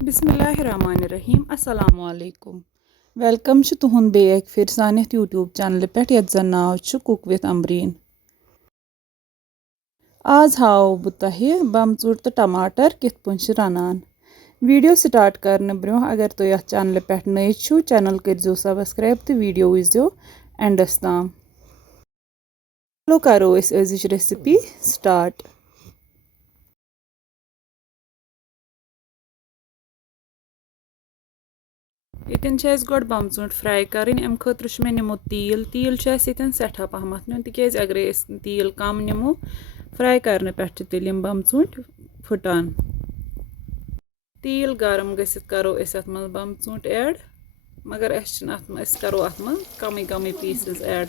बिस्मिल्लाहिर्रहमानिर्रहीम अस्सलामु अलैकुम वेलकम छ तुहुंद बे एक फिर सान यूट्यूब चैनल पे यत जन नाव छ कुक विथ अम्ब्रीन। आज हाव बह तोहे बमचूट तो टमाटर कित पन छ रनान। वीडियो स्टार्ट करने ब्रोह अगर तुम यथ चैनल पे नए छो चैनल करो सब्सक्राइब तो वीडियो वुचो एंडस ताम। चलो करो अजिच रेसिपी स्टार्ट। यन गोड बमचूट फ्राई करें अम खुद मे नमो तील तील यन सठा पहमत नुन तिज अगर तील कम नमो फ्राई करने पे तेल बमचूट फुटान। तील गरम गसित करो अत मज बमचूट ऐड मगर अस करो अत मज कम कम पीसेस ऐड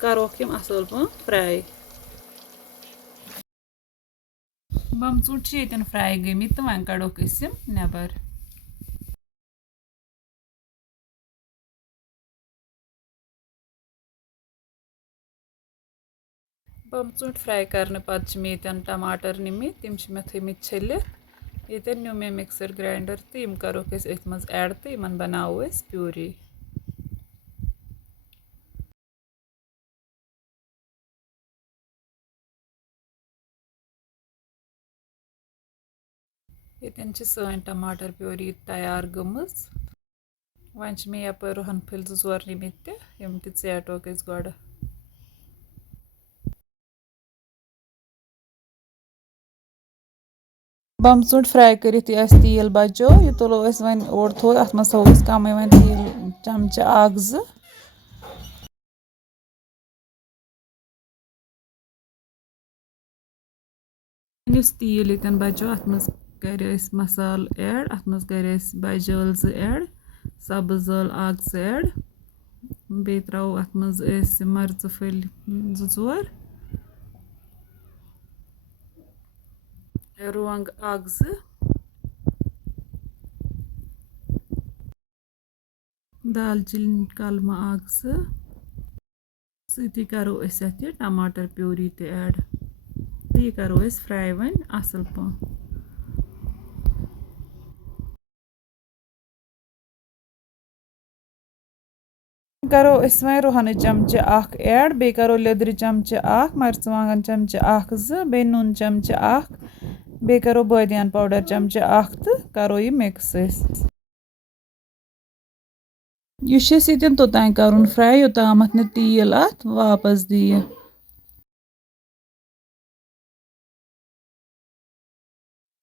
करो असल पे फ्राई। बमचूट यन फ्राई गमित तो वन कड़ोक नेबर। बमचूट फ्राई करने पत मे टमाटर निमित तिम मे थमित छलित ये नु मे मिक्सर ग्राइंडर तो यम करो अथ मज ऐड तो इन बनावो प्यूरी। यन सन टमाटर प्यूरी तैयार गमज वन मे यप रुहन फुल जोर निमित यम टेटोक गोड। बमचूट फ्राई कर तेल बचो यह तुलो वन ओर थोड़ अत मज थो कम वन तेल चमचा अख जो तेल यन बचो अत मज कर मसाल ऐड अत मज कर बज ज ऐड सब्ज अख जो ऐड बे त्रो अत मज मर्च फल जोर रुंग अख जो दालचीनी कलमा अख जो सी करो अत टमाटर प्यूरी ते ऐड तो यह करो फ्राई वन असल पे। करो वन रुहन चमचे अख ऐड बे करो लिद्र चमचे अख मर्चवांगन चमचे अख जो बे नून चमचे अख बे करो बादियान पाउडर चमचे अख तो करो यह मिक्स यह तोतान कर फ्राई योताम न तेल अत वापस दिए।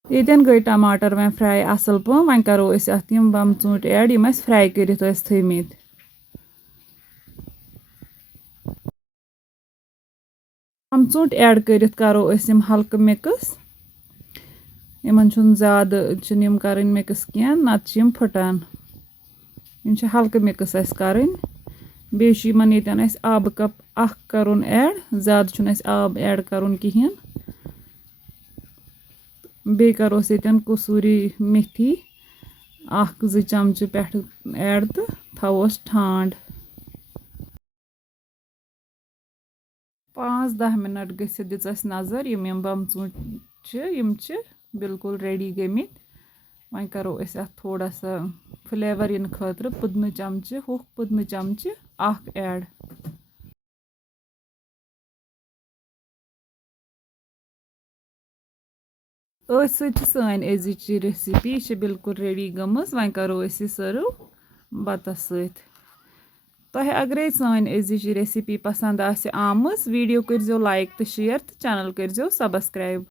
यन गई टमाटर वन फ्राई असल पे वन करो अत बमचूट ऐड यम फ्राई कर थमित। बमचूट ऐड कर करो हल्क मिक्स इन ज्यादा कर मिक्स कह नत फुटान इन हल्क मिक्स कर बेन आब कप अख कर ऐड ज्यादा आब ऐड कर कहें बे करो कसूरी मेथी अख जो चमचे पे ऐड तो थवोस ठांड 5-10 मिनट गसित दिस नजर यम बमचूट बिल्कुल रेडी गमित वन करो अत थोड़ा सा फ्लेवर इन खतर पुदन चमचे पुदन चमचे अख ऐड। सन अजिच रेसिपी बिल्कुल रेडी गमज वन करो सर्व बतस सत। तोहे अगर सन अजिच रेसिपी पसंद आमज वीडियो करो लाइक तो शेयर तो चैनल करो सब्सक्राइब।